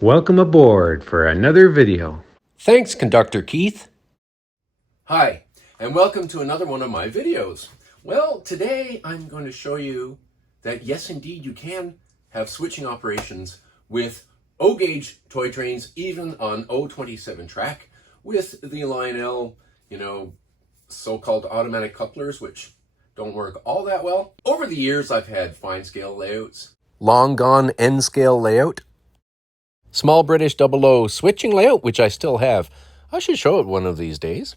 Welcome aboard for another video. Thanks, Conductor Keith. Hi, and welcome to another one of my videos. Well, today I'm going to show you that yes, indeed, you can have switching operations with O-gauge toy trains, even on O27 track, with the Lionel, so-called automatic couplers, which don't work all that well. Over the years, I've had fine scale layouts, Long gone N-scale layout. Small British 00 switching layout, which I still have. I should show it one of these days.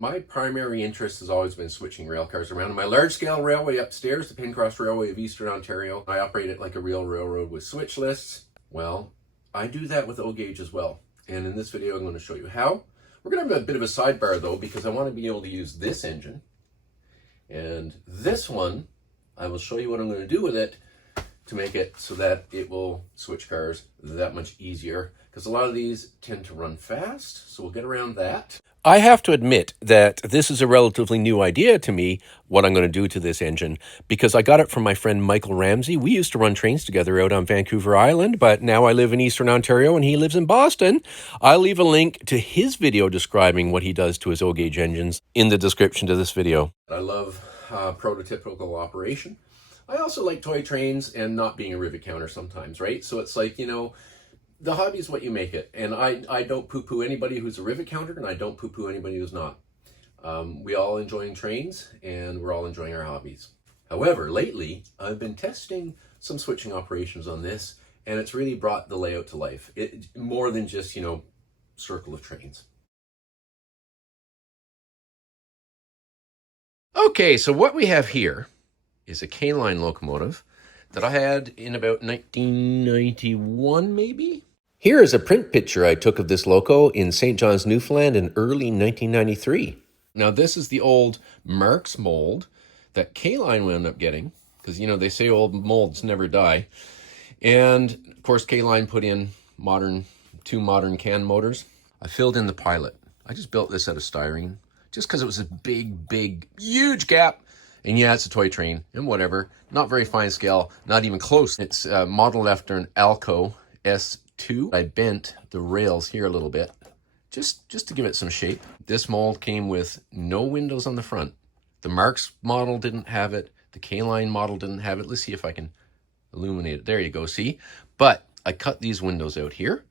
My primary interest has always been switching rail cars around. In my large-scale railway upstairs, the Penross Railway of Eastern Ontario, I operate it like a real railroad with switch lists. Well, I do that with O-gauge as well. And in this video, I'm going to show you how. We're going to have a bit of a sidebar, though, because I want to be able to use this engine. And this one, I will show you what I'm going to do with it to make it so that it will switch cars that much easier. Because a lot of these tend to run fast, so we'll get around that. I have to admit that this is a relatively new idea to me, what I'm going to do to this engine, because I got it from my friend Michael Ramsey. We used to run trains together out on Vancouver Island, but now I live in Eastern Ontario and he lives in Boston. I'll leave a link to his video describing what he does to his O-gauge engines in the description to this video. I love prototypical operation. I also like toy trains and not being a rivet counter sometimes, right? So it's like, the hobby is what you make it. And I don't poo-poo anybody who's a rivet counter, and I don't poo-poo anybody who's not. We all enjoying trains, and we're all enjoying our hobbies. However, lately, I've been testing some switching operations on this, and it's really brought the layout to life. More than just, circle of trains. Okay, so what we have here is a K-Line locomotive that I had in about 1991, maybe? Here is a print picture I took of this loco in St. John's, Newfoundland in early 1993. Now, this is the old Marx mold that K-Line wound up getting, because, they say old molds never die. And, of course, K-Line put in two modern can motors. I filled in the pilot. I just built this out of styrene, just because it was a big, huge gap. And yeah, it's a toy train and whatever. Not very fine scale, not even close. It's modeled after an Alco S2. I bent the rails here a little bit, just to give it some shape. This mold came with no windows on the front. The Marx model didn't have it. The K-Line model didn't have it. Let's see if I can illuminate it. There you go, see? But I cut these windows out here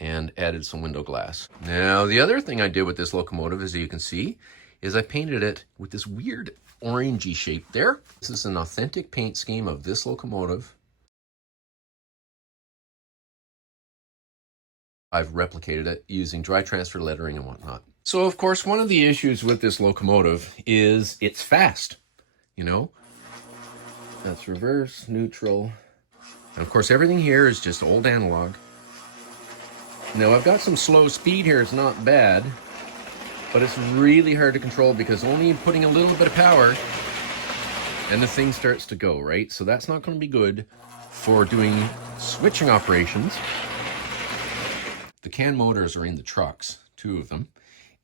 and added some window glass. Now, the other thing I did with this locomotive, as you can see, is I painted it with this weird orangey shape there. This is an authentic paint scheme of this locomotive. I've replicated it using dry transfer lettering and whatnot. So, of course, one of the issues with this locomotive is it's fast, That's reverse, neutral. And, of course, everything here is just old analog. Now, I've got some slow speed here. It's not bad. But it's really hard to control because only putting a little bit of power and the thing starts to go, right? So that's not going to be good for doing switching operations. The can motors are in the trucks, two of them,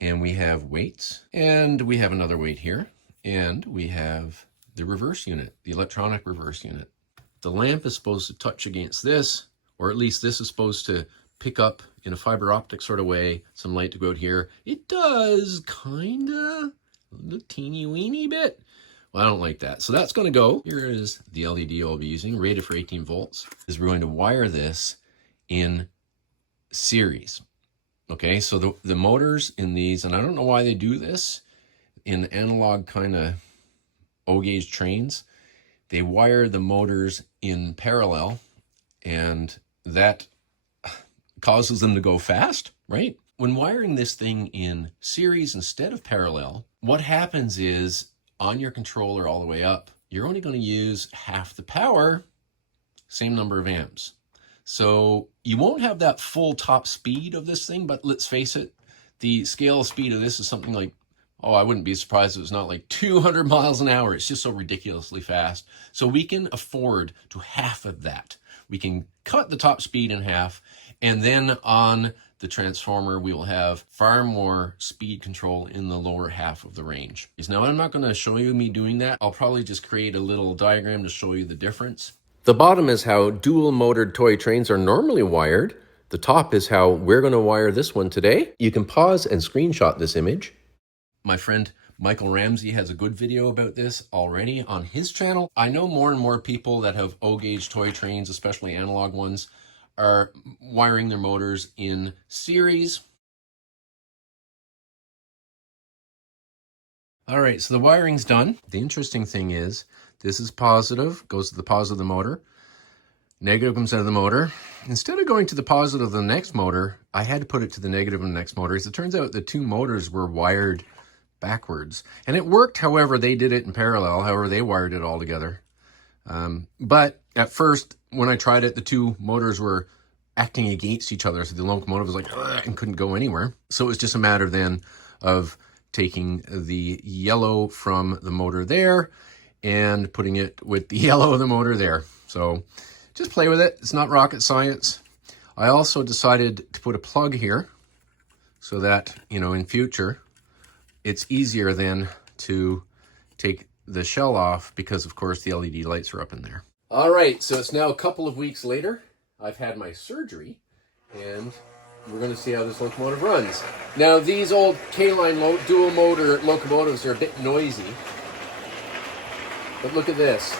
and we have weights, and we have another weight here, and we have the reverse unit, the electronic reverse unit. The lamp is supposed to touch against this, or at least this is supposed to pick up in a fiber optic sort of way, some light to go out here. It does, kinda, a teeny weeny bit. Well, I don't like that. So that's gonna go. Here is the LED I'll be using, rated for 18 volts. Is we're going to wire this in series. Okay, so the motors in these, and I don't know why they do this in analog kind of O-gauge trains, they wire the motors in parallel, and that causes them to go fast, right? When wiring this thing in series instead of parallel, what happens is on your controller all the way up, you're only going to use half the power, same number of amps. So you won't have that full top speed of this thing, but let's face it, the scale speed of this is something like, I wouldn't be surprised if it's not like 200 miles an hour. It's just so ridiculously fast. So we can afford to half of that. We can cut the top speed in half, and then on the transformer, we will have far more speed control in the lower half of the range. Now, I'm not going to show you me doing that. I'll probably just create a little diagram to show you the difference. The bottom is how dual-motored toy trains are normally wired. The top is how we're going to wire this one today. You can pause and screenshot this image. My friend Michael Ramsey has a good video about this already on his channel. I know more and more people that have O-gauge toy trains, especially analog ones, are wiring their motors in series. All right, so the wiring's done. The interesting thing is, this is positive, goes to the positive of the motor. Negative comes out of the motor. Instead of going to the positive of the next motor, I had to put it to the negative of the next motor. As it turns out, the two motors were wired backwards. And it worked however they did it in parallel, however they wired it all together. But at first, when I tried it, the two motors were acting against each other. So the locomotive was like, and couldn't go anywhere. So it was just a matter then of taking the yellow from the motor there and putting it with the yellow of the motor there. So just play with it. It's not rocket science. I also decided to put a plug here so that, you know, in future, it's easier then to take the shell off because, of course, the LED lights are up in there. All right, so it's now a couple of weeks later. I've had my surgery, and we're going to see how this locomotive runs. Now, these old K-Line dual motor locomotives are a bit noisy, but look at this.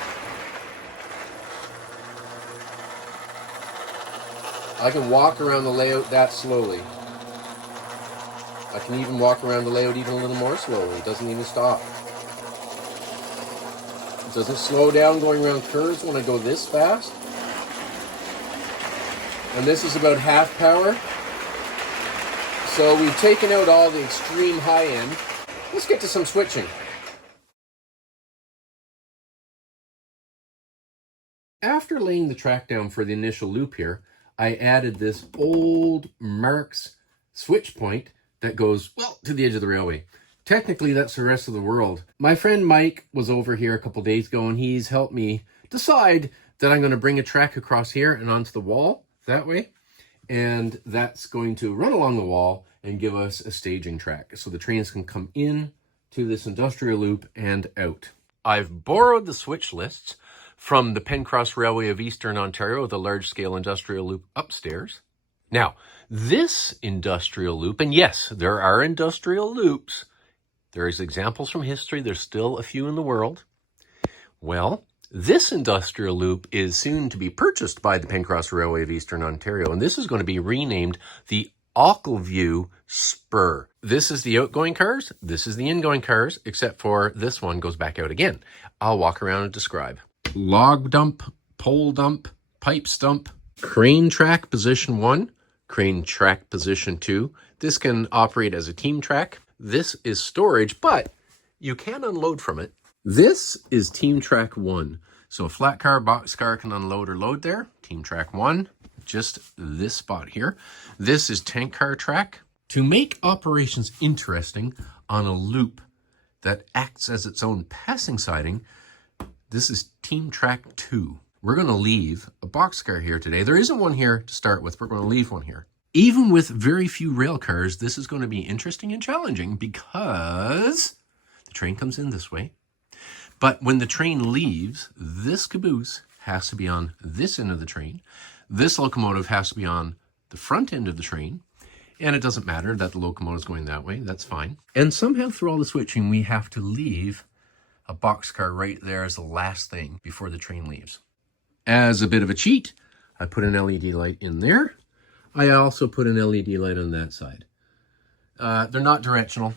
I can walk around the layout that slowly. I can even walk around the layout even a little more slowly. It doesn't even stop. It doesn't slow down going around curves when I go this fast. And this is about half power. So we've taken out all the extreme high end. Let's get to some switching. After laying the track down for the initial loop here, I added this old Marx switch point that goes, well, to the edge of the railway. Technically, that's the rest of the world. My friend Mike was over here a couple days ago, and he's helped me decide that I'm going to bring a track across here and onto the wall that way. And that's going to run along the wall and give us a staging track. So the trains can come in to this industrial loop and out. I've borrowed the switch lists from the Penross Railway of Eastern Ontario, the large-scale industrial loop upstairs. Now, this industrial loop, and yes, there are industrial loops. There's examples from history. There's still a few in the world. Well, this industrial loop is soon to be purchased by the Penross Railway of Eastern Ontario, and this is going to be renamed the View Spur. This is the outgoing cars. This is the ingoing cars, except for this one goes back out again. I'll walk around and describe. Log dump, pole dump, pipe stump, crane track position 1, crane track position 2. This can operate as a team track. This is storage, but you can unload from it. This is team track 1. So a flat car, box car can unload or load there. Team track 1, just this spot here. This is tank car track. To make operations interesting on a loop that acts as its own passing siding, this is team track 2. We're going to leave a boxcar here today. There isn't one here to start with. We're going to leave one here. Even with very few rail cars, this is going to be interesting and challenging because the train comes in this way. But when the train leaves, this caboose has to be on this end of the train. This locomotive has to be on the front end of the train. And it doesn't matter that the locomotive is going that way. That's fine. And somehow through all the switching, we have to leave a boxcar right there as the last thing before the train leaves. As a bit of a cheat, I put an LED light in there. I also put an LED light on that side. They're not directional.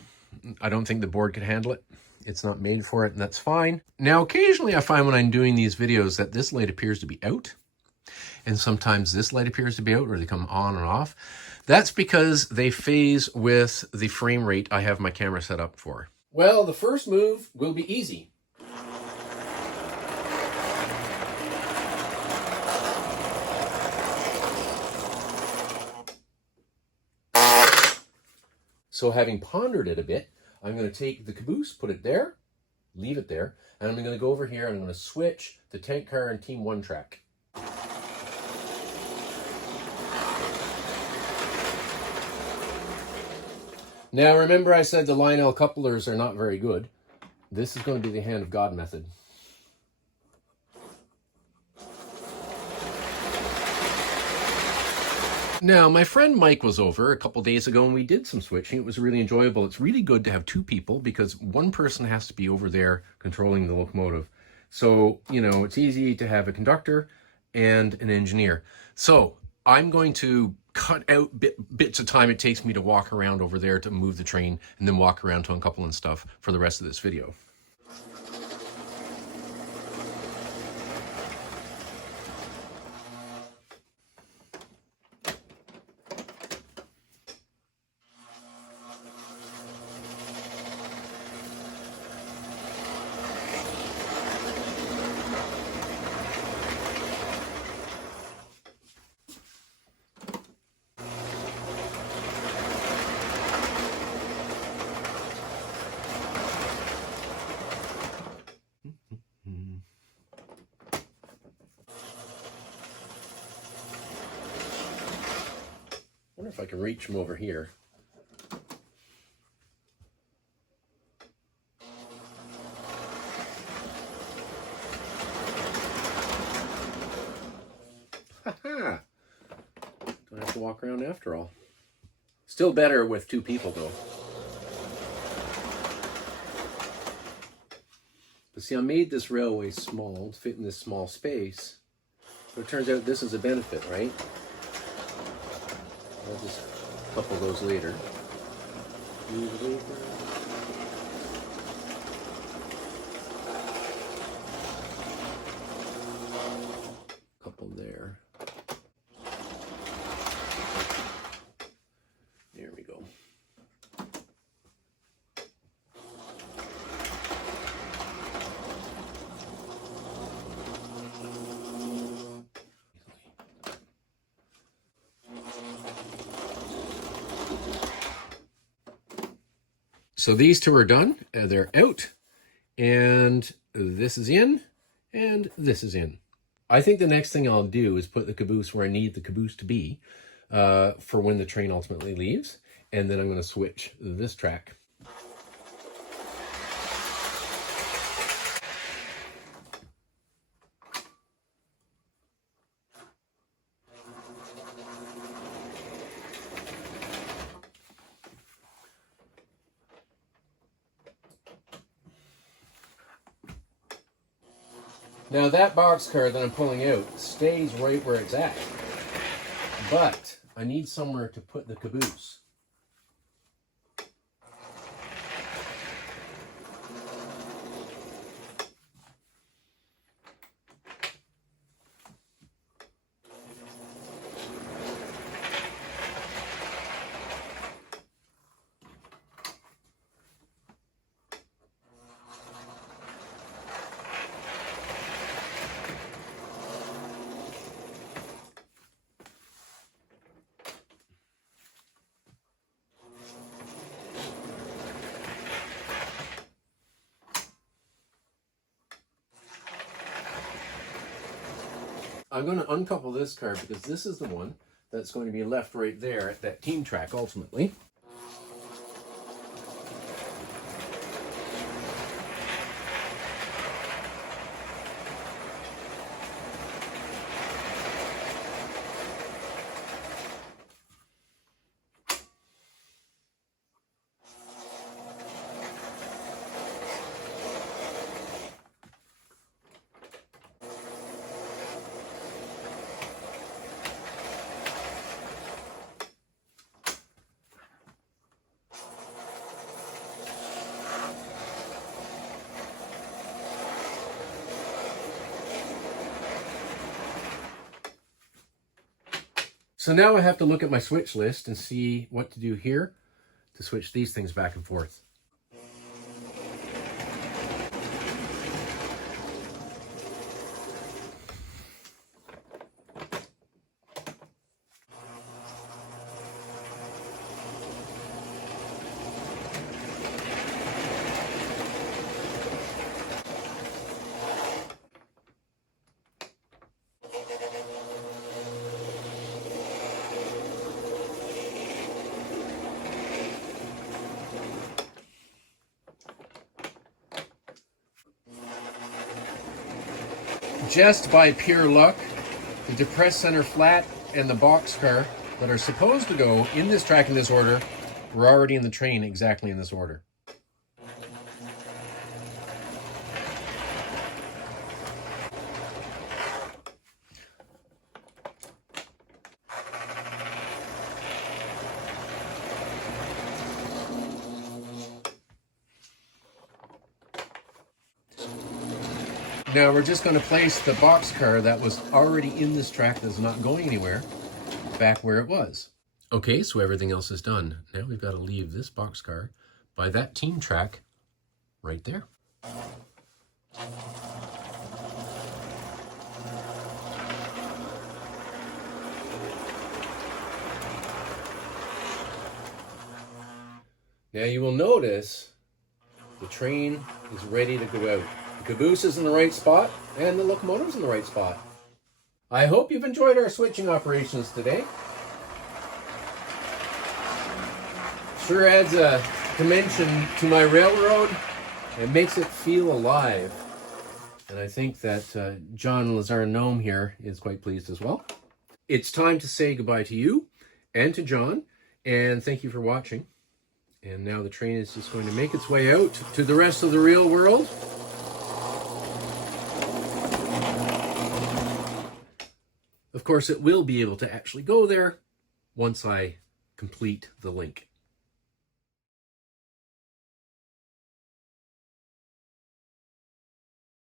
I don't think the board could handle it. It's not made for it, and that's fine. Now, occasionally I find when I'm doing these videos that this light appears to be out, and sometimes this light appears to be out, or they come on and off. That's because they phase with the frame rate I have my camera set up for. Well, the first move will be easy. So having pondered it a bit, I'm going to take the caboose, put it there, leave it there, and I'm going to go over here and I'm going to switch the tank car and Team 1 track. Now remember I said the Lionel couplers are not very good. This is going to be the hand of God method. Now, my friend Mike was over a couple days ago and we did some switching. It was really enjoyable. It's really good to have two people because one person has to be over there controlling the locomotive. So, you know, it's easy to have a conductor and an engineer. So I'm going to cut out bits of time it takes me to walk around over there to move the train and then walk around to uncouple and stuff for the rest of this video. I wonder if I can reach from over here. Haha! Don't have to walk around after all. Still better with two people though. But see, I made this railway small to fit in this small space. But it turns out this is a benefit, right? I'll just couple those later. Move it over. Couple there. There we go. So these two are done, they're out, and this is in, and this is in. I think the next thing I'll do is put the caboose where I need the caboose to be for when the train ultimately leaves, and then I'm going to switch this track. Now that boxcar that I'm pulling out stays right where it's at, but I need somewhere to put the caboose. I'm going to uncouple this car because this is the one that's going to be left right there at that team track ultimately. So now I have to look at my switch list and see what to do here to switch these things back and forth. Just by pure luck, the depressed center flat and the boxcar that are supposed to go in this track in this order were already in the train exactly in this order. Now we're just going to place the boxcar that was already in this track that's not going anywhere back where it was. Okay, so everything else is done. Now we've got to leave this boxcar by that team track right there. Now you will notice the train is ready to go out. The caboose is in the right spot and the locomotive is in the right spot. I hope you've enjoyed our switching operations today. Sure adds a dimension to my railroad and makes it feel alive. And I think that John Lazar Gnome here is quite pleased as well. It's time to say goodbye to you and to John, and thank you for watching. And now the train is just going to make its way out to the rest of the real world. Of course, it will be able to actually go there once I complete the link.